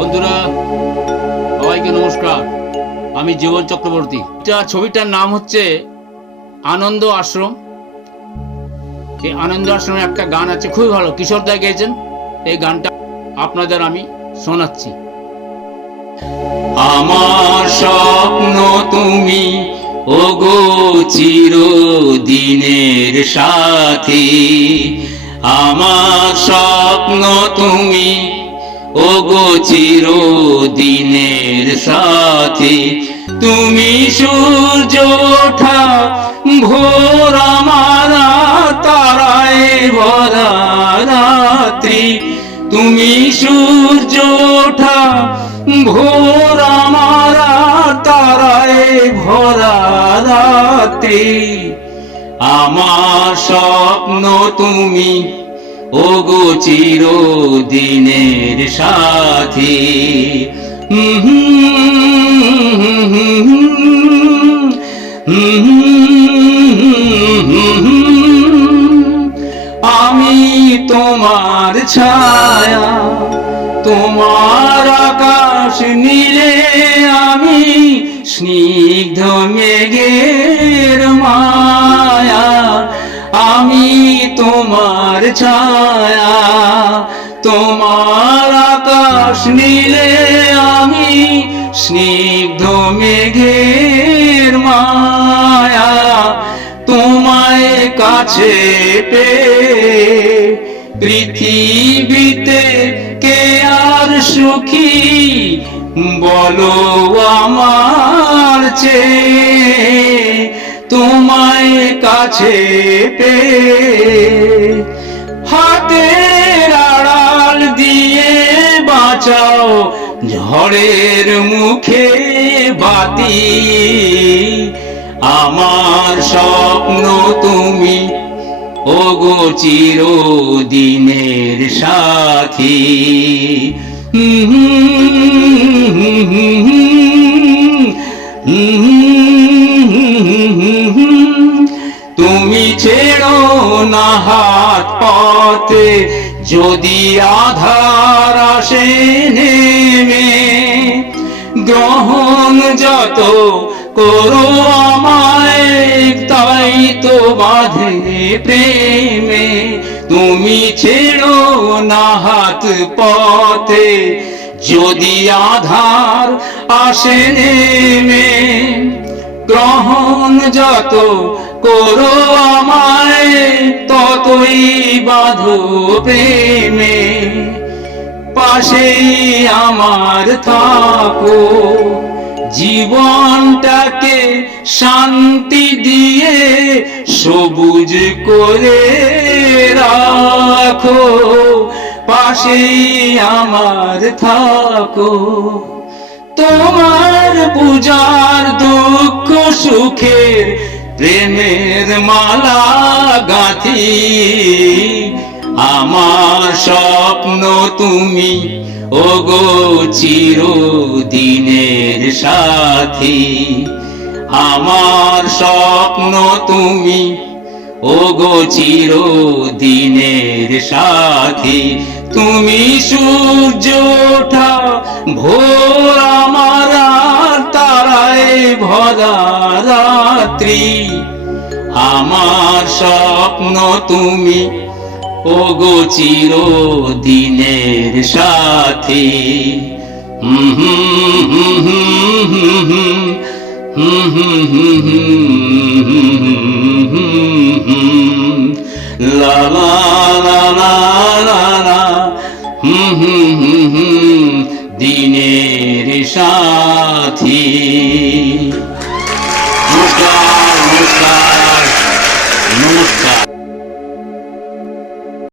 বন্ধুরা, সবাইকে নমস্কার। আমি জীবন চক্রবর্তী। এটা ছবিটার নাম হচ্ছে আনন্দ আশ্রম। এই আনন্দ আশ্রমে একটা গান আছে, খুবই ভালো। কিশোর দা গেয়েছেন, এই গানটা আপনাদের আমি শোনাচ্ছি। আমার স্বপ্ন তুমি, ওগো চিরদিনের সাথী। আমার স্বপ্ন তুমি ওগো চিরদিনের সাথী, তুমি সূর্য ওঠা, ভোর আমার তারায় ভরা রাত্রি, তুমি সূর্য ওঠা, ভোর আমার তারায় ভরা রাত্রি। আমার স্বপ্ন তুমি, ওগো চিরদিনের সাথী আমি তোমার ছায়া তোমার আকাশ নীলে আমি স্নিগ্ধ মেঘের মায়া আমি তোমার ছায়া তোমার আকাশ নীলে আমি স্নিগ্ধ মেঘের মায়া তোমায় কাছে পে পৃথিবীতে কে আর সুখী বলো আমার চেয়ে তোমায় কাছে পে বাঁচাও ঝড়ের মুখে বাতি। আমার স্বপ্ন তুমি, ওগো চিরদিনের সাথী। তুমি ছেড়ো না হাত পথে যদি আধার আসে নেমে, গ্রহণ যত করো আমায়, তাই তো বাঁধে প্রেমে। তুমি ছেড়ো না হাত পথে, যদি আধার আসে নেমে, গ্রহণ যত করো আমায় ততই বাঁধো প্রেমে। পাশেই আমার থাকো, জীবনটাকে শান্তি দিয়ে সবুজ করে রাখো। পাশেই আমার থাকো, তোমার পূজার দুঃখ সুখের প্রেমের মালা গাঁথি। আমার স্বপ্ন তুমি, ওগো চিরদিনের সাথী। আমার স্বপ্ন তুমি, ওগো চিরদিনের সাথী। তুমি সূর্য ওঠা, ভোর আমার আমার স্বপ্ন তুমি ও গো চির দিনের সাথী দিনের সাথী Ну-ка, ну что, ну-ка.